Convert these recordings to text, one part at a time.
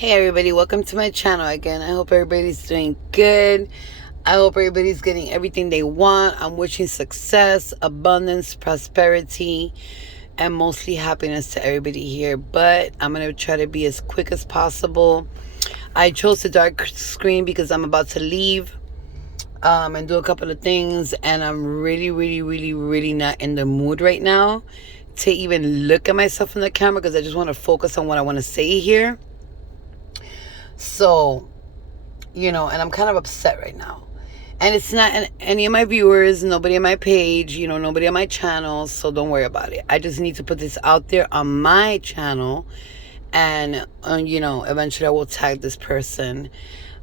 Hey everybody, welcome to my channel again. I hope everybody's doing good. I hope everybody's getting everything they want. I'm wishing success, abundance, prosperity, and mostly happiness to everybody here. But I'm going to try to be as quick as possible. I chose the dark screen because I'm about to leave and do a couple of things. And I'm really not in the mood right now to even look at myself in the camera because I just want to focus on what I want to say here. So, and I'm kind of upset right now. And it's not any of my viewers, nobody on my page, nobody on my channel, so don't worry about it. I just need to put this out there on my channel, and, eventually I will tag this person.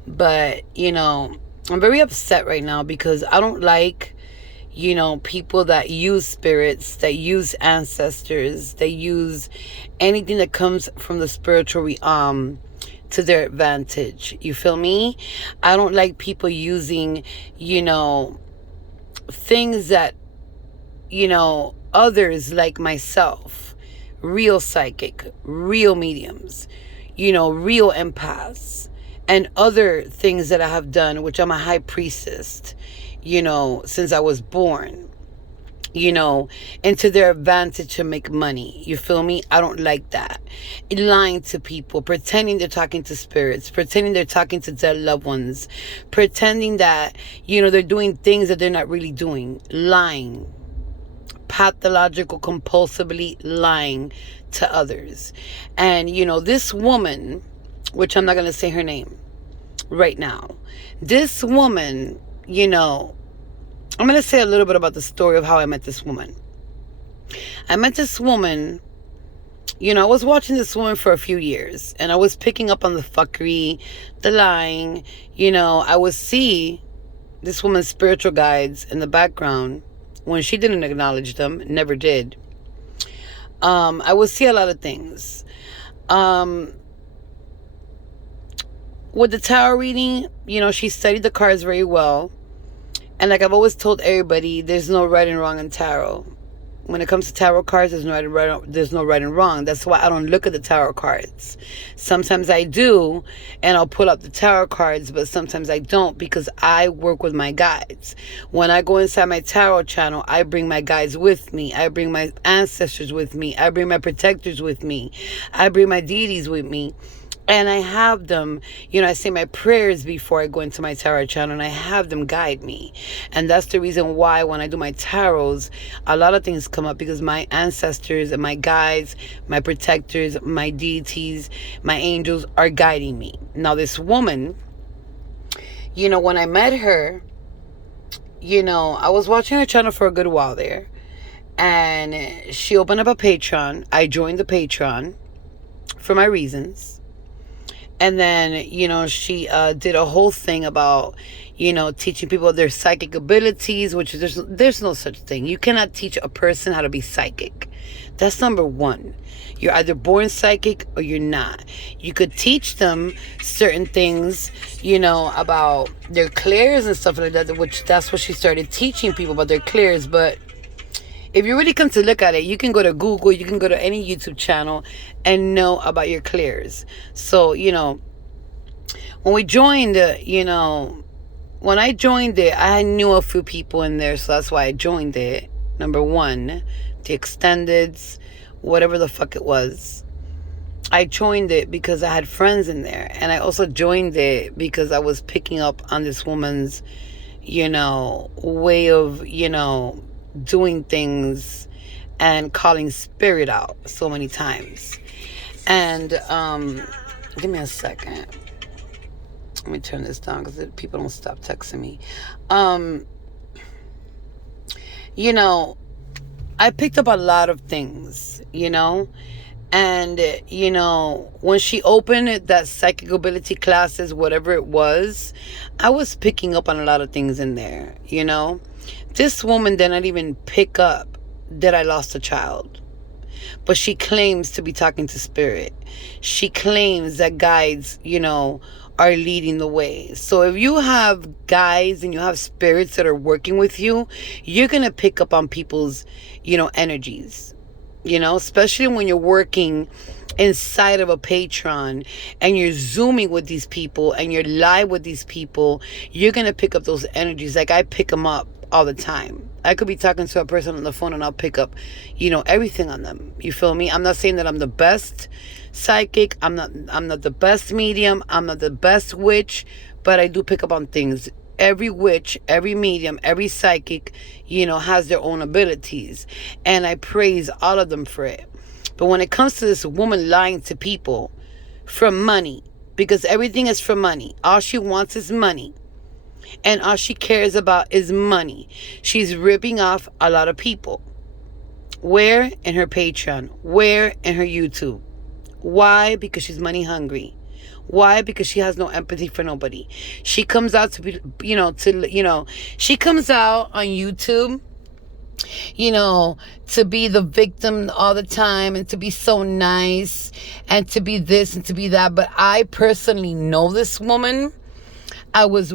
But, I'm very upset right now because I don't like, people that use spirits, that use ancestors, that use anything that comes from the spiritual realm to their advantage. You feel me? I don't like people using, things that, others like myself, real psychic, real mediums, real empaths, and other things that I have done, which I'm a high priestess, since I was born, into their advantage to make money. You feel me? I don't like that. Lying to people, pretending they're talking to spirits, pretending they're talking to dead loved ones, pretending that, they're doing things that they're not really doing. Lying. Pathological, compulsively lying to others. And, this woman, which I'm not going to say her name right now, this woman, I'm going to say a little bit about the story of how I met this woman. I met this woman, I was watching this woman for a few years, and I was picking up on the fuckery, the lying. I would see this woman's spiritual guides in the background when she didn't acknowledge them, never did. I would see a lot of things. With the tarot reading, she studied the cards very well. And like I've always told everybody, there's no right and wrong in tarot. When it comes to tarot cards, there's no right and wrong. That's why I don't look at the tarot cards. Sometimes I do, and I'll pull up the tarot cards, but sometimes I don't because I work with my guides. When I go inside my tarot channel, I bring my guides with me. I bring my ancestors with me. I bring my protectors with me. I bring my deities with me. And I have them, I say my prayers before I go into my tarot channel, and I have them guide me. And that's the reason why when I do my tarots, a lot of things come up because my ancestors and my guides, my protectors, my deities, my angels are guiding me. Now this woman, when I met her, I was watching her channel for a good while there. And she opened up a Patreon. I joined the Patreon for my reasons. And then, she did a whole thing about, teaching people their psychic abilities, which there's no such thing. You cannot teach a person how to be psychic. That's number one. You're either born psychic or you're not. You could teach them certain things, about their clairs and stuff like that, which that's what she started teaching people about their clairs. But if you really come to look at it, you can go to Google, you can go to any YouTube channel and know about your clairs. So, when we joined, when I joined it, I knew a few people in there, so that's why I joined it. Number one, the extendeds, whatever the fuck it was. I joined it because I had friends in there. And I also joined it because I was picking up on this woman's, way of, doing things and calling spirit out so many times. And give me a second, let me turn this down because people don't stop texting me. I picked up a lot of things, and when she opened that psychic ability classes, whatever it was, I was picking up on a lot of things in there. This woman did not even pick up that I lost a child. But she claims to be talking to spirit. She claims that guides, are leading the way. So if you have guides and you have spirits that are working with you, you're going to pick up on people's, energies. Especially when you're working inside of a Patreon and you're Zooming with these people and you're live with these people, you're going to pick up those energies. Like I pick them up all the time. I could be talking to a person on the phone and I'll pick up, everything on them. You feel me? I'm not saying that I'm the best psychic. I'm not the best medium. I'm not the best witch, but I do pick up on things. Every witch, every medium, every psychic, has their own abilities. And I praise all of them for it. But when it comes to this woman lying to people for money, because everything is for money. All she wants is money. And all she cares about is money. She's ripping off a lot of people. Where? In her Patreon. Where? In her YouTube. Why? Because she's money hungry. Why? Because she has no empathy for nobody. She comes out to be, she comes out on YouTube, to be the victim all the time and to be so nice and to be this and to be that. But I personally know this woman. I was,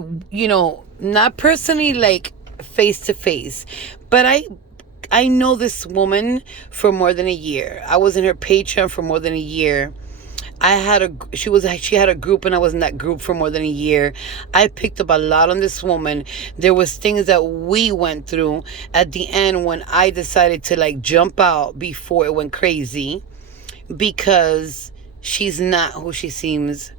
not personally like face to face, but I know this woman for more than a year. I was in her Patreon for more than a year. She had a group and I was in that group for more than a year. I picked up a lot on this woman. There was things that we went through at the end when I decided to like jump out before it went crazy, because she's not who she seems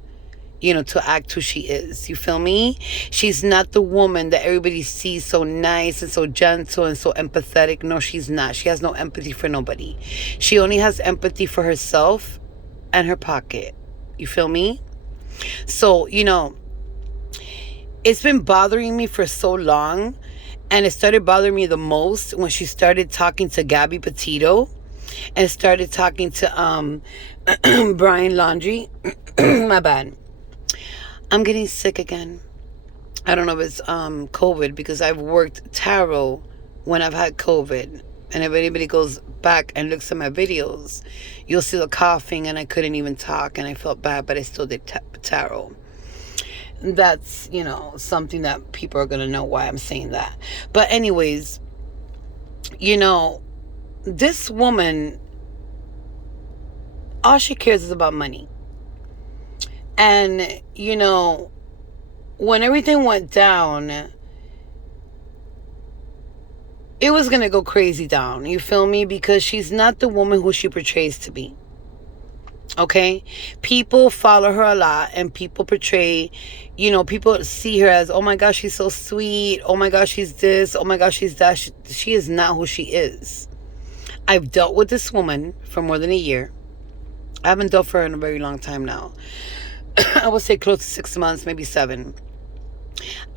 to act who she is. You feel me? She's not the woman that everybody sees so nice and so gentle and so empathetic. No, she's not. She has no empathy for nobody. She only has empathy for herself and her pocket. You feel me? So, it's been bothering me for so long, and it started bothering me the most when she started talking to Gabby Petito and started talking to Brian Laundrie. My bad. I'm getting sick again. I don't know if it's COVID, because I've worked tarot when I've had COVID. And if anybody goes back and looks at my videos, you'll see the coughing and I couldn't even talk and I felt bad, but I still did tarot. That's, something that people are going to know why I'm saying that. But anyways, this woman, all she cares is about money. And, when everything went down, it was going to go crazy down. You feel me? Because she's not the woman who she portrays to be. Okay? People follow her a lot and people portray, people see her as, oh my gosh, she's so sweet. Oh my gosh, she's this. Oh my gosh, she's that. She is not who she is. I've dealt with this woman for more than a year. I haven't dealt with her in a very long time now. I would say close to 6 months, maybe 7.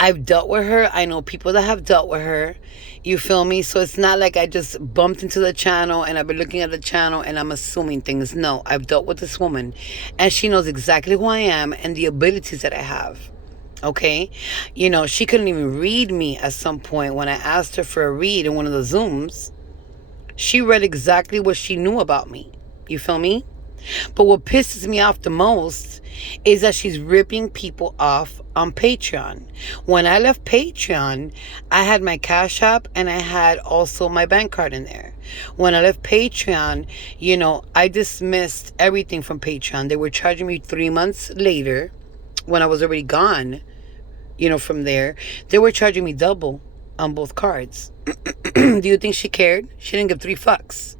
I've dealt with her. I know people that have dealt with her. You feel me? So it's not like I just bumped into the channel and I've been looking at the channel and I'm assuming things. No, I've dealt with this woman and she knows exactly who I am and the abilities that I have. Okay? She couldn't even read me at some point when I asked her for a read in one of the Zooms. She read exactly what she knew about me. You feel me? But what pisses me off the most is that she's ripping people off on Patreon. When I left Patreon, I had my Cash App and I had also my bank card in there. When I left Patreon, I dismissed everything from Patreon. They were charging me 3 months later when I was already gone, from there. They were charging me double on both cards. Do you think she cared? She didn't give 3 fucks.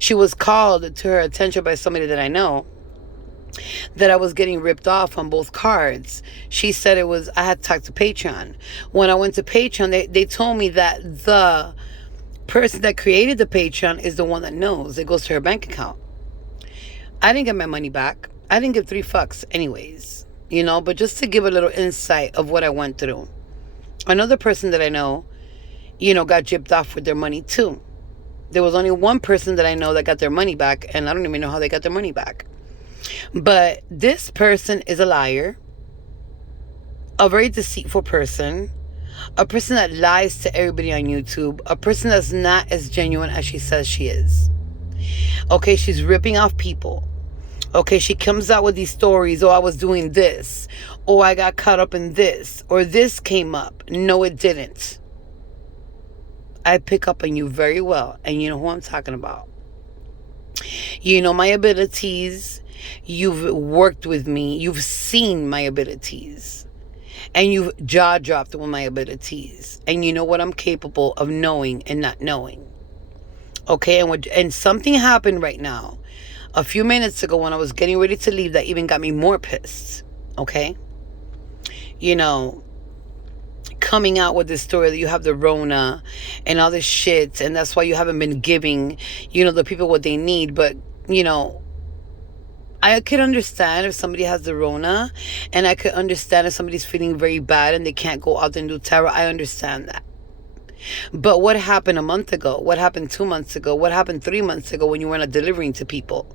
She was called to her attention by somebody that I know that I was getting ripped off on both cards. She said I had talked to Patreon. When I went to Patreon, they told me that the person that created the Patreon is the one that knows. It goes to her bank account. I didn't get my money back. I didn't give 3 fucks anyways, but just to give a little insight of what I went through. Another person that I know, got gypped off with their money too. There was only one person that I know that got their money back, and I don't even know how they got their money back. But this person is a liar, a very deceitful person, a person that lies to everybody on YouTube, a person that's not as genuine as she says she is. Okay, she's ripping off people. Okay, she comes out with these stories, oh, I was doing this, or I got caught up in this, or this came up. No, it didn't. I pick up on you very well, and you know who I'm talking about. You know my abilities. You've worked with me. You've seen my abilities. And you've jaw dropped with my abilities. And you know what I'm capable of knowing and not knowing. Okay? And something happened right now. A few minutes ago when I was getting ready to leave that even got me more pissed. Okay? You know, coming out with this story that you have the Rona and all this shit, and that's why you haven't been giving, the people what they need. But, I could understand if somebody has the Rona, and I could understand if somebody's feeling very bad and they can't go out and do tarot. I understand that. But what happened a month ago? What happened 2 months ago? What happened 3 months ago when you were not delivering to people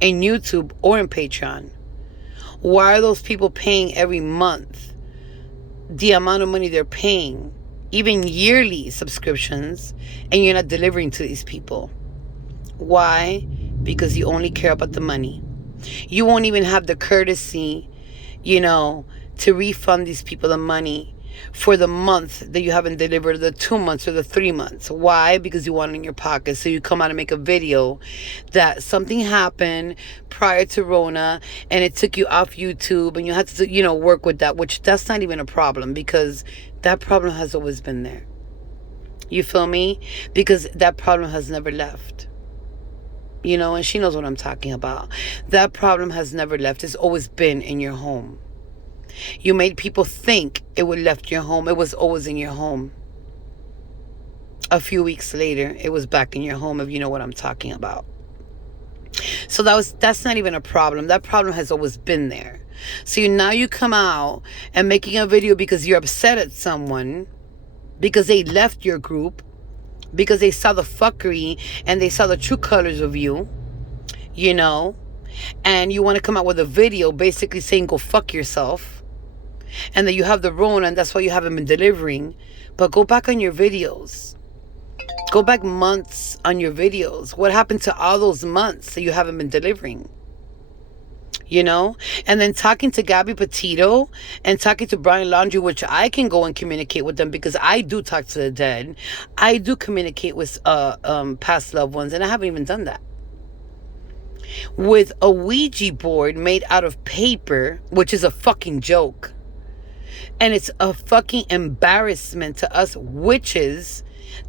in YouTube or in Patreon? Why are those people paying every month the amount of money they're paying, even yearly subscriptions, and you're not delivering to these people? Why? Because you only care about the money. You won't even have the courtesy, to refund these people the money for the month that you haven't delivered, the 2 months or the 3 months. Why? Because you want it in your pocket. So you come out and make a video that something happened prior to Rona and it took you off YouTube and you had to, work with that, which that's not even a problem, because that problem has always been there. You feel me? Because that problem has never left. And she knows what I'm talking about. That problem has never left. It's always been in your home. You made people think it would left your home. It was always in your home. A few weeks later, it was back in your home, if you know what I'm talking about. So that's not even a problem. That problem has always been there. So now you come out and making a video because you're upset at someone, because they left your group, because they saw the fuckery and they saw the true colors of you, and you want to come out with a video basically saying go fuck yourself, and that you have the Rona and that's why you haven't been delivering. But go back on your videos. Go back months on your videos. What happened to all those months that you haven't been delivering? And then talking to Gabby Petito and talking to Brian Laundrie, which I can go and communicate with them because I do talk to the dead. I do communicate with past loved ones, and I haven't even done that. With a Ouija board made out of paper, which is a fucking joke. And it's a fucking embarrassment to us witches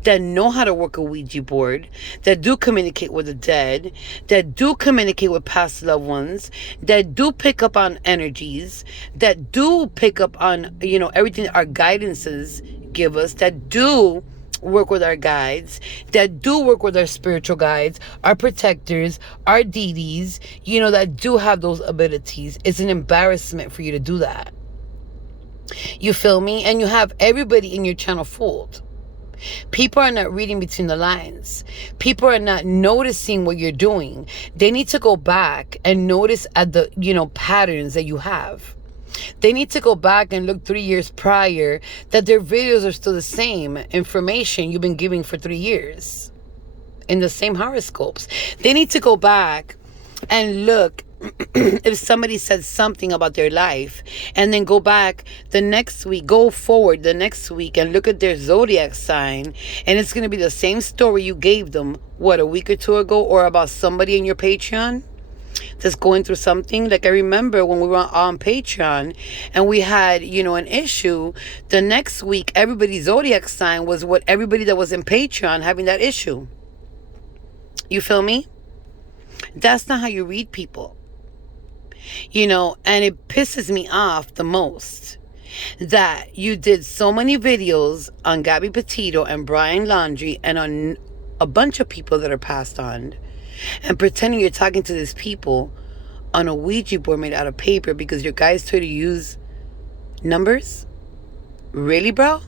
that know how to work a Ouija board, that do communicate with the dead, that do communicate with past loved ones, that do pick up on energies, that do pick up on, everything our guidances give us, that do work with our guides, that do work with our spiritual guides, our protectors, our deities, that do have those abilities. It's an embarrassment for you to do that. You feel me? And you have everybody in your channel fooled. People are not reading between the lines. People are not noticing what you're doing. They need to go back and notice at the, patterns that you have. They need to go back and look 3 years prior that their videos are still the same information you've been giving for 3 years in the same horoscopes. They need to go back and look if somebody said something about their life, and then go back the next week, go forward the next week and look at their zodiac sign, and it's going to be the same story you gave them, a week or two ago, or about somebody in your Patreon that's going through something. Like I remember when we were on Patreon and we had, an issue, the next week everybody's zodiac sign was what everybody that was in Patreon having that issue. You feel me? That's not how you read people. And it pisses me off the most that you did so many videos on Gabby Petito and Brian Laundrie and on a bunch of people that are passed on, and pretending you're talking to these people on a Ouija board made out of paper because your guys told you to use numbers. Really, bro?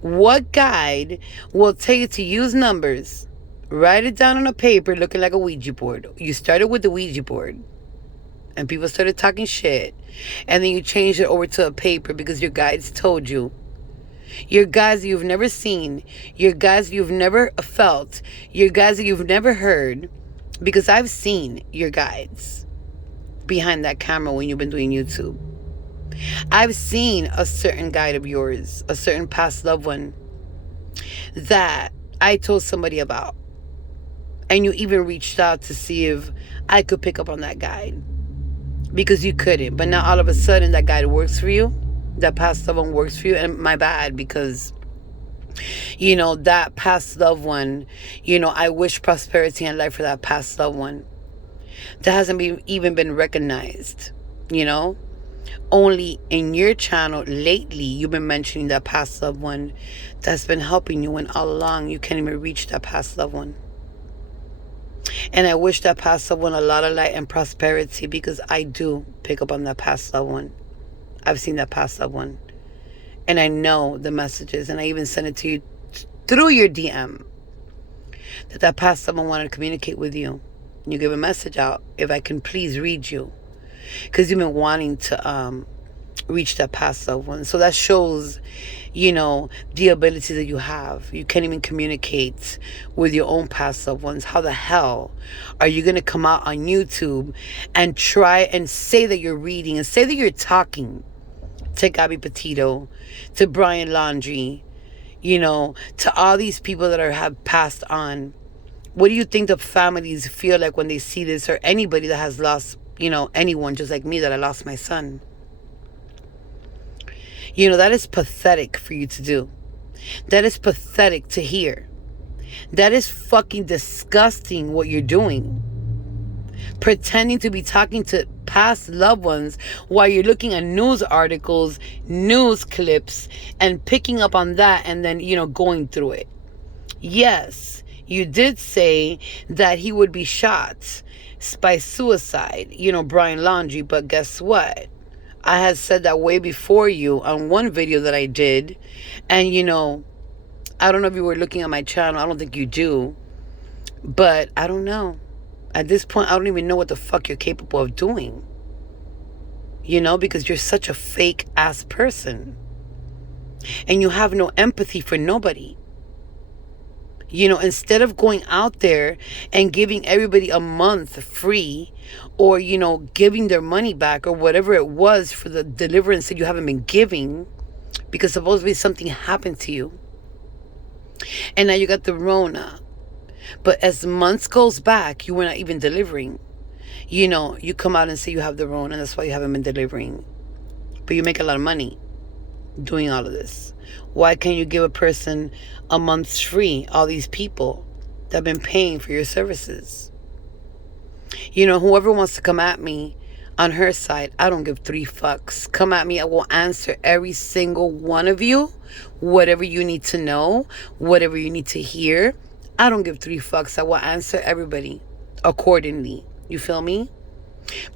What guide will tell you to use numbers? Write it down on a paper looking like a Ouija board. You started with the Ouija board and people started talking shit, and then you changed it over to a paper because your guides told you. Your guys you've never seen, your guys you've never felt, your guys that you've never heard, because I've seen your guides behind that camera when you've been doing YouTube. I've seen a certain guide of yours, a certain past loved one that I told somebody about. And you even reached out to see if I could pick up on that guide, because you couldn't. But now all of a sudden that guide works for you. That past loved one works for you. And my bad, because that past loved one, I wish prosperity and life for that past loved one. That hasn't even been recognized. Only in your channel lately you've been mentioning that past loved one that's been helping you, when all along you can't even reach that past loved one. And I wish that past loved one a lot of light and prosperity, because I do pick up on that past loved one. I've seen that past loved one, and I know the messages, and I even sent it to you through your DM, that past loved one wanted to communicate with you. You give a message out, if I can please read you, because you've been wanting to reach that past loved one. So that shows, the ability that you have. You can't even communicate with your own past loved ones. How the hell are you going to come out on YouTube and try and say that you're reading and say that you're talking to Gabby Petito, to Brian Laundrie, to all these people that have passed on? What do you think the families feel like when they see this, or anybody that has lost, anyone, just like me, that I lost my son? That is pathetic for you to do. That is pathetic to hear. That is fucking disgusting what you're doing. Pretending to be talking to past loved ones while you're looking at news articles, news clips, and picking up on that, and then, going through it. Yes, you did say that he would be shot by suicide, Brian Laundrie, but guess what? I had said that way before you on one video that I did. And, I don't know if you were looking at my channel. I don't think you do. But I don't know. At this point, I don't even know what the fuck you're capable of doing. Because you're such a fake ass person. And you have no empathy for nobody. Instead of going out there and giving everybody a month free, or, giving their money back, or whatever it was for the deliverance that you haven't been giving, because supposedly something happened to you. And now you got the Rona. But as months goes back, you were not even delivering. You come out and say you have the Rona, and that's why you haven't been delivering. But you make a lot of money doing all of this. Why can't you give a person a month's free? All these people that have been paying for your services. Whoever wants to come at me on her side, I don't give 3 fucks. Come at me. I will answer every single one of you. Whatever you need to know, whatever you need to hear, I don't give 3 fucks. I will answer everybody accordingly. You feel me?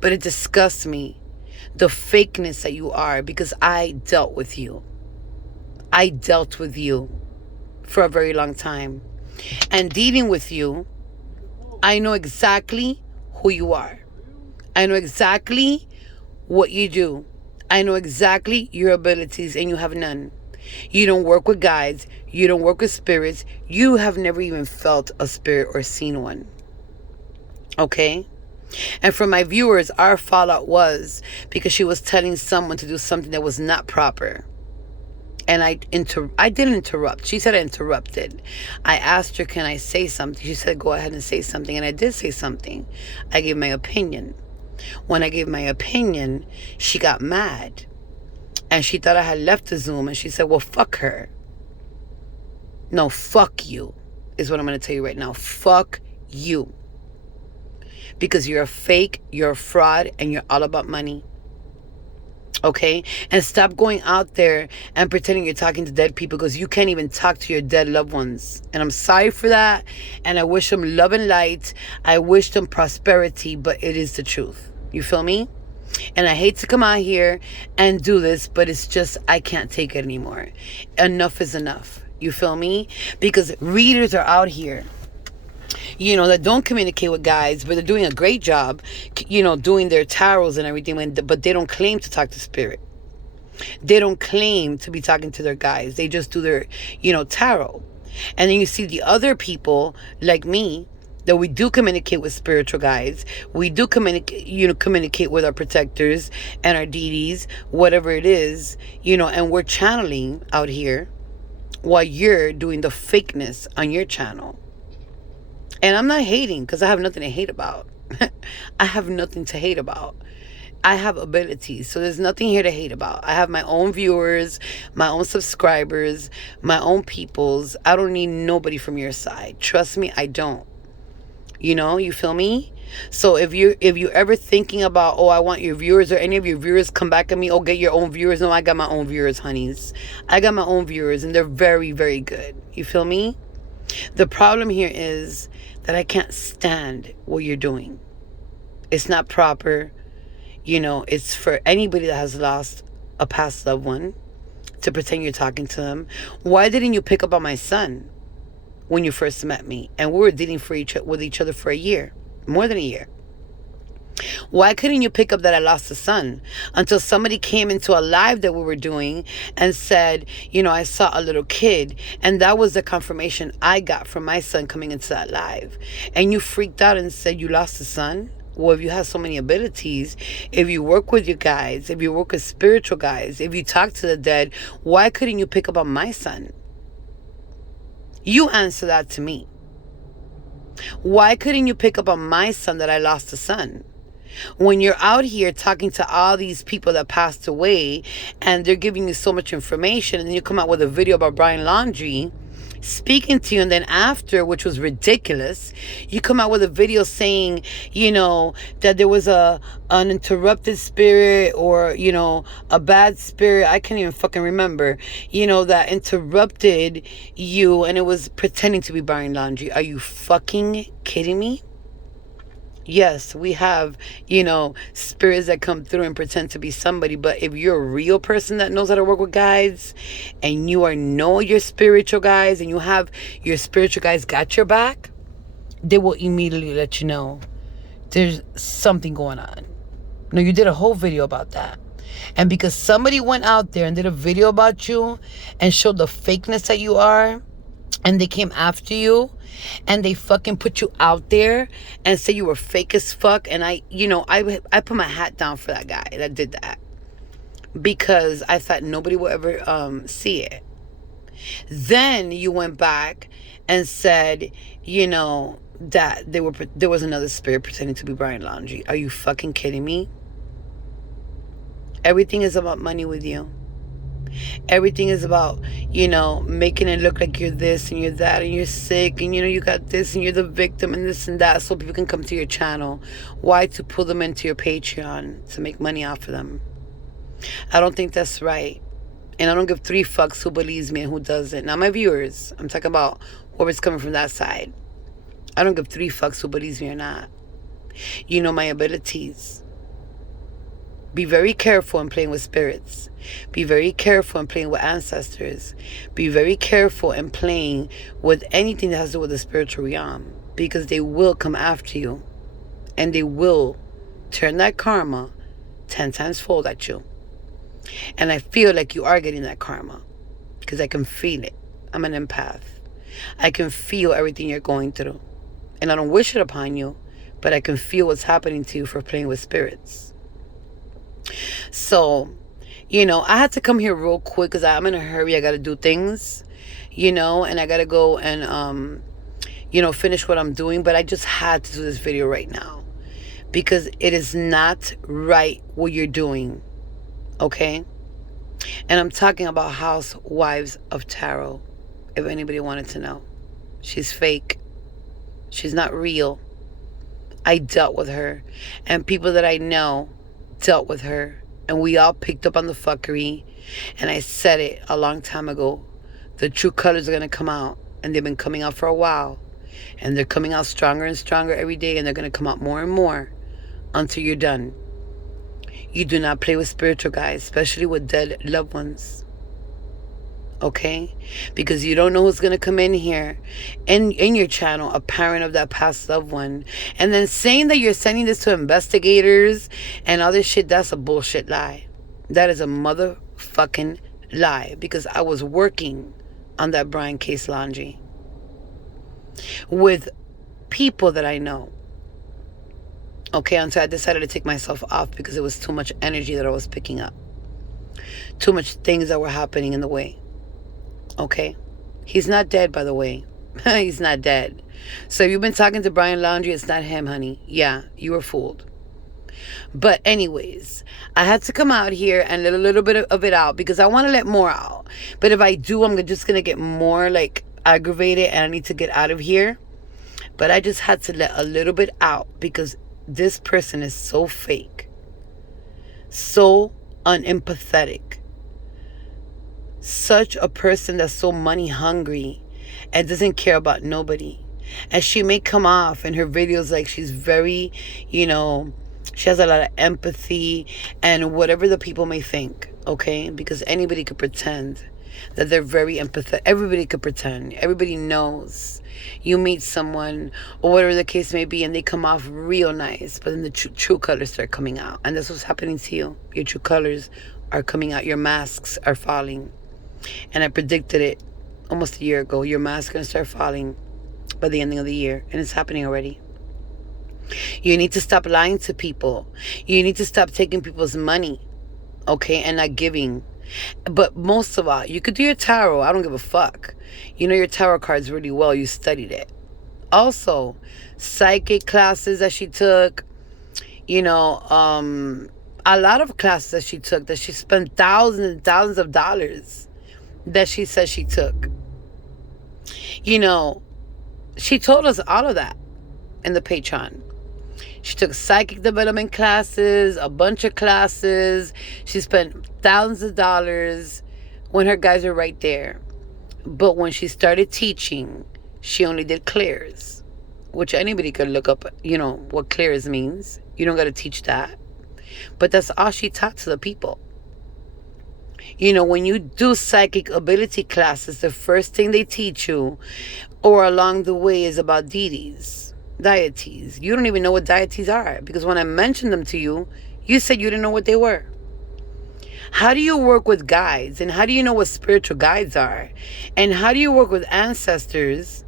But it disgusts me, the fakeness that you are, because I dealt with you. I dealt with you for a very long time. And dealing with you, I know exactly who you are. I know exactly what you do. I know exactly your abilities, and you have none. You don't work with guides. You don't work with spirits. You have never even felt a spirit or seen one. Okay? And for my viewers, our fallout was because she was telling someone to do something that was not proper. And I didn't interrupt. She said I interrupted. I asked her, can I say something? She said, go ahead and say something. And I did say something. I gave my opinion. When I gave my opinion, she got mad. And she thought I had left the Zoom. And she said, well, fuck her. No, fuck you is what I'm going to tell you right now. Fuck you. Because you're a fake, you're a fraud, and you're all about money. Okay? And stop going out there and pretending you're talking to dead people, because you can't even talk to your dead loved ones. And I'm sorry for that. And I wish them love and light. I wish them prosperity, but it is the truth. You feel me? And I hate to come out here and do this, but it's just, I can't take it anymore. Enough is enough. You feel me? Because readers are out here, that don't communicate with guides, but they're doing a great job, doing their tarots and everything, but they don't claim to talk to spirit. They don't claim to be talking to their guides. They just do their, tarot. And then you see the other people like me, that we do communicate with spiritual guides. We do communicate with our protectors and our deities, whatever it is, and we're channeling out here while you're doing the fakeness on your channel. And I'm not hating, because I have nothing to hate about. I have nothing to hate about. I have abilities, so there's nothing here to hate about. I have my own viewers, my own subscribers, my own peoples. I don't need nobody from your side. Trust me, I don't. You feel me? So if you ever thinking about, oh, I want your viewers, or any of your viewers come back at me, oh, get your own viewers. No, I got my own viewers, honeys. I got my own viewers, and they're very, very good. You feel me? The problem here is that I can't stand what you're doing. It's not proper. It's for anybody that has lost a past loved one to pretend you're talking to them. Why didn't you pick up on my son when you first met me? And we were dealing with each other for a year, more than a year. Why couldn't you pick up that I lost a son until somebody came into a live that we were doing and said, I saw a little kid, and that was the confirmation I got from my son coming into that live. And you freaked out and said you lost a son? Well, if you have so many abilities, if you work with your guys, if you work with spiritual guys, if you talk to the dead, why couldn't you pick up on my son? You answer that to me. Why couldn't you pick up on my son that I lost a son? When you're out here talking to all these people that passed away and they're giving you so much information, and then you come out with a video about Brian Laundrie speaking to you, and then after, which was ridiculous, you come out with a video saying, that there was an interrupted spirit, or, a bad spirit, I can't even fucking remember, that interrupted you, and it was pretending to be Brian Laundrie. Are you fucking kidding me? Yes, we have, spirits that come through and pretend to be somebody. But if you're a real person that knows how to work with guides, and you know your spiritual guides, and you have your spiritual guides got your back, they will immediately let you know there's something going on. No, you did a whole video about that. And because somebody went out there and did a video about you and showed the fakeness that you are, and they came after you, and they fucking put you out there and say you were fake as fuck, and I put my hat down for that guy that did that, because I thought nobody would ever see it. Then you went back and said, that there was another spirit pretending to be Brian Laundrie. Are you fucking kidding me? Everything is about money with you. Everything is about, making it look like you're this and you're that and you're sick and, you got this and you're the victim and this and that, so people can come to your channel. Why? To pull them into your Patreon to make money off of them. I don't think that's right. And I don't give 3 fucks who believes me and who doesn't. Not my viewers. I'm talking about whoever's coming from that side. I don't give 3 fucks who believes me or not. You know my abilities. Be very careful in playing with spirits. Be very careful in playing with ancestors. Be very careful in playing with anything that has to do with the spiritual realm, because they will come after you, and they will turn that karma 10 times fold at you. And I feel like you are getting that karma, because I can feel it. I'm an empath. I can feel everything you're going through. And I don't wish it upon you, but I can feel what's happening to you for playing with spirits. So, I had to come here real quick because I'm in a hurry. I got to do things, and I got to go and, finish what I'm doing. But I just had to do this video right now because it is not right what you're doing, okay? And I'm talking about Housewives of Tarot, if anybody wanted to know. She's fake. She's not real. I dealt with her, and people that I know dealt with her, and we all picked up on the fuckery. And I said it a long time ago, the true colors are going to come out, and they've been coming out for a while, and they're coming out stronger and stronger every day, and they're going to come out more and more until you're done. You do not play with spiritual guys, especially with dead loved ones, okay? Because you don't know who's going to come in here in your channel, a parent of that past loved one, and then saying that you're sending this to investigators and all this shit. That's a bullshit lie. That is a motherfucking lie, because I was working on that Brian case Laundrie with people that I know, okay? Until I decided to take myself off because it was too much energy that I was picking up, too much things that were happening in the way. Okay? He's not dead, by the way. He's not dead. So if you've been talking to Brian Laundrie, it's not him, honey. Yeah, you were fooled. But anyways, I had to come out here and let a little bit of it out because I want to let more out. But if I do, I'm just going to get more like aggravated and I need to get out of here. But I just had to let a little bit out because this person is so fake, so unempathetic, such a person that's so money hungry and doesn't care about nobody. And she may come off in her videos like she's very, she has a lot of empathy and whatever the people may think, okay? Because anybody could pretend that they're very empathetic. Everybody could pretend. Everybody knows. You meet someone or whatever the case may be and they come off real nice, but then the true colors start coming out. And that's what's happening to you. Your true colors are coming out. Your masks are falling. And I predicted it almost a year ago. Your masks are going to start falling by the ending of the year. And it's happening already. You need to stop lying to people. You need to stop taking people's money, okay, and not giving. But most of all, you could do your tarot. I don't give a fuck. You know your tarot cards really well. You studied it. Also, psychic classes that she took, a lot of classes that she took that she spent thousands and thousands of dollars that she said she took. She told us all of that in the Patreon. She took psychic development classes, a bunch of classes. She spent thousands of dollars when her guys were right there. But when she started teaching, she only did clears, which anybody could look up, what clears means. You don't got to teach that. But that's all she taught to the people. When you do psychic ability classes, the first thing they teach you or along the way is about deities. Deities. You don't even know what deities are because when I mentioned them to you, you said you didn't know what they were. How do you work with guides and how do you know what spiritual guides are? And how do you work with ancestors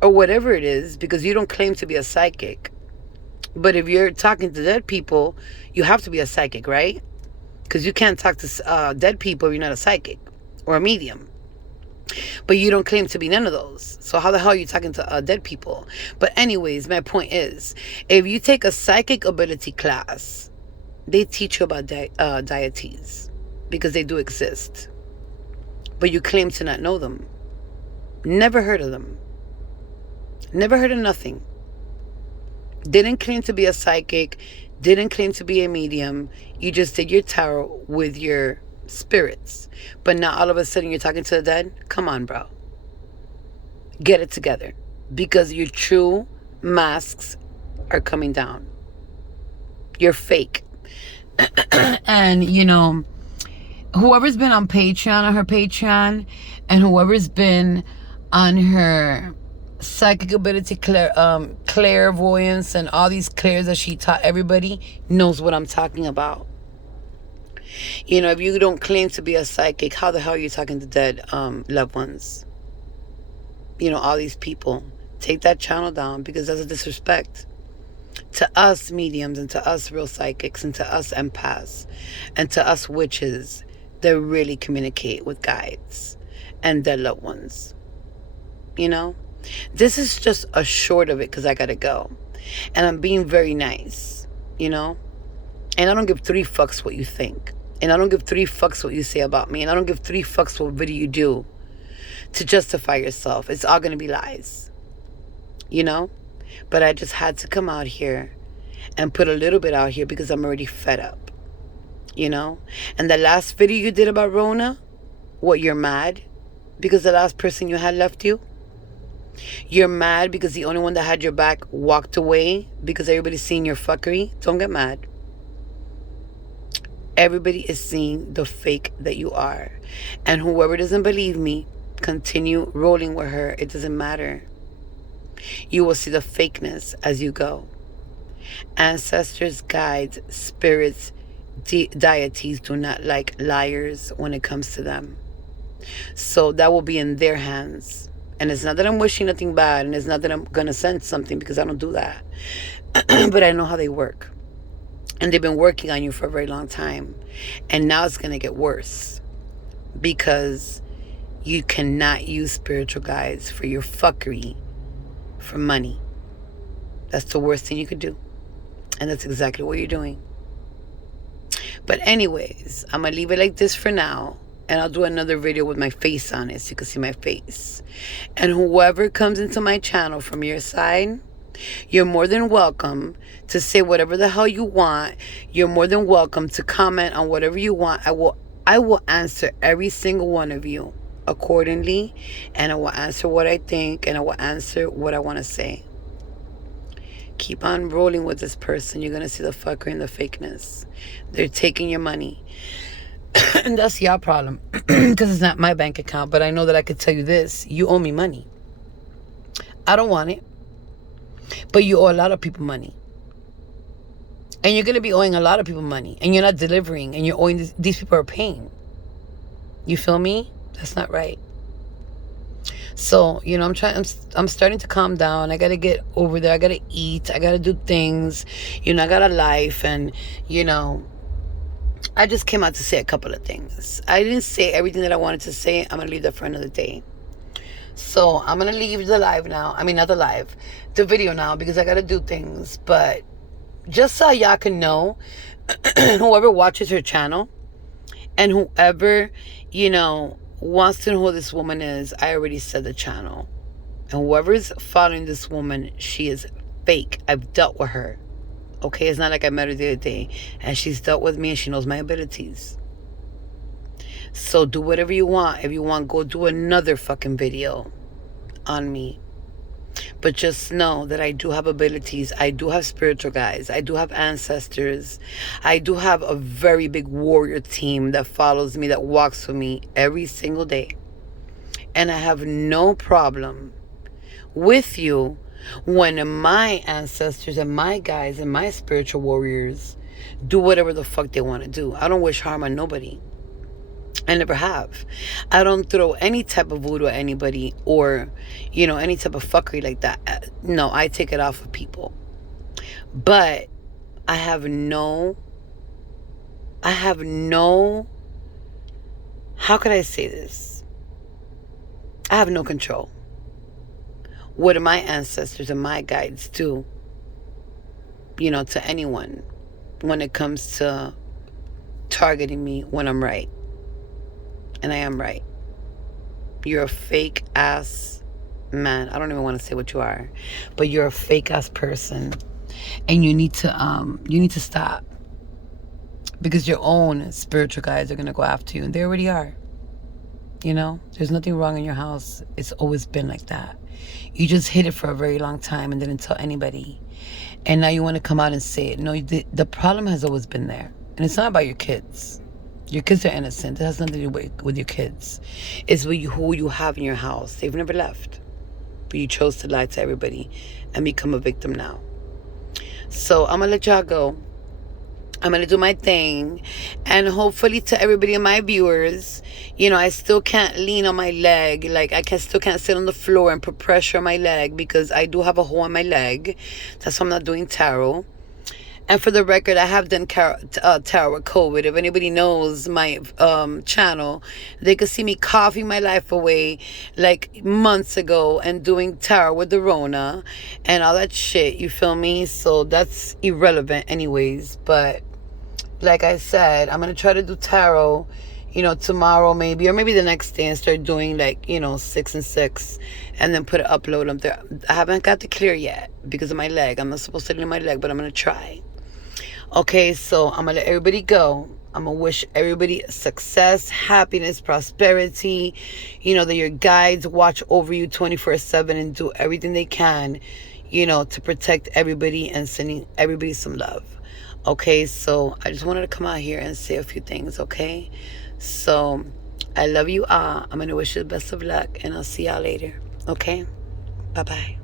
or whatever it is because you don't claim to be a psychic? But if you're talking to dead people, you have to be a psychic, right? Because you can't talk to dead people if you're not a psychic or a medium. But you don't claim to be none of those. So how the hell are you talking to dead people? But anyways, my point is, if you take a psychic ability class, they teach you about deities because they do exist. But you claim to not know them. Never heard of them. Never heard of nothing. Didn't claim to be a psychic. Didn't claim to be a medium. You just did your tarot with your spirits. But now all of a sudden you're talking to the dead? Come on, bro. Get it together. Because your true masks are coming down. You're fake. And, whoever's been on Patreon, on her Patreon, and whoever's been on her psychic ability, clairvoyance, and all these clairs that she taught everybody knows what I'm talking about. If you don't claim to be a psychic, how the hell are you talking to dead loved ones? All these people. Take that channel down because that's a disrespect to us mediums and to us real psychics and to us empaths and to us witches that really communicate with guides and their loved ones. This is just a short of it because I gotta go. And I'm being very nice, And I don't give 3 fucks what you think. And I don't give 3 fucks what you say about me. And I don't give 3 fucks what video you do to justify yourself. It's all gonna be lies. But I just had to come out here and put a little bit out here because I'm already fed up. And the last video you did about Rona, what, you're mad because the last person you had left you? You're mad because the only one that had your back walked away because everybody's seeing your fuckery? Don't get mad. Everybody is seeing the fake that you are. And whoever doesn't believe me, continue rolling with her. It doesn't matter. You will see the fakeness as you go. Ancestors, guides, spirits, deities do not like liars when it comes to them. So that will be in their hands. And it's not that I'm wishing nothing bad, and it's not that I'm going to send something because I don't do that. But I know how they work. And they've been working on you for a very long time. And now it's going to get worse. Because You cannot use spiritual guides for your fuckery, for money. That's the worst thing you could do. And that's exactly what you're doing. But anyways, I'm going to leave it like this for now. And I'll do another video with my face on it so you can see my face. And whoever comes into my channel from your side, you're more than welcome to say whatever the hell you want. You're more than welcome to comment on whatever you want. I will answer every single one of you accordingly. And I will answer what I think. And I will answer what I want to say. Keep on rolling with this person. You're going to see the fuckery and the fakeness. They're taking your money. And that's your problem. Because it's not my bank account. But I know that I could tell you this. You owe me money. I don't want it. But you owe a lot of people money. And you're going to be owing a lot of people money. And you're not delivering. And you're owing... These people are paying. You feel me? That's not right. So, you know, I'm starting to calm down. I got to get over there. I got to eat. I got to do things. You know, I got a life. And, you know, I just came out to say a couple of things. I didn't say everything that I wanted to say. I'm going to leave that for another day. So, I'm going to leave the live now. I mean, not the live. The video now, because I got to do things. But just so y'all can know, whoever watches her channel and whoever, you know, wants to know who this woman is, I already said the channel. And whoever's following this woman, she is fake. I've dealt with her. Okay, it's not like I met her the other day. And she's dealt with me and she knows my abilities. So do whatever you want. If you want, go do another fucking video on me. But just know that I do have abilities. I do have spiritual guides. I do have ancestors. I do have a very big warrior team that follows me, that walks with me every single day. And I have no problem with you when my ancestors and my guides and my spiritual warriors do whatever the fuck they want to do. I don't wish harm on nobody. I never have. I don't throw any type of voodoo at anybody or, you know, any type of fuckery like that. No, I take it off of people. But I have no, how could I say this? I have no control. What do my ancestors and my guides do, you know, to anyone when it comes to targeting me when I'm right? And I am right. You're a fake ass man. I don't even want to say what you are, but you're a fake ass person, and you need to stop, because your own spiritual guides are gonna go after you, and they already are. You know, there's nothing wrong in your house. It's always been like that. You just hid it for a very long time and didn't tell anybody, and now you want to come out and say it. No, the problem has always been there, and it's not about your kids. Your kids are innocent. It has nothing to do with your kids. It's with who you have in your house. They've never left. But you chose to lie to everybody and become a victim now. So I'm going to let y'all go. I'm going to do my thing. And hopefully to everybody and my viewers, you know, I still can't lean on my leg. Like, still can't sit on the floor and put pressure on my leg because I do have a hole in my leg. That's why I'm not doing tarot. And for the record, I have done tarot with COVID. If anybody knows my channel, they could see me coughing my life away like months ago and doing tarot with the Rona and all that shit. You feel me? So that's irrelevant anyways. But like I said, I'm going to try to do tarot, you know, tomorrow maybe, or maybe the next day, and start doing like, you know, 6 and 6 and then upload them there. I haven't got the clear yet because of my leg. I'm not supposed to lean my leg, but I'm going to try. Okay, so I'm going to let everybody go. I'm going to wish everybody success, happiness, prosperity. You know, that your guides watch over you 24/7 and do everything they can, you know, to protect everybody and sending everybody some love. Okay, so I just wanted to come out here and say a few things, okay? So I love you all. I'm going to wish you the best of luck, and I'll see y'all later. Okay? Bye-bye.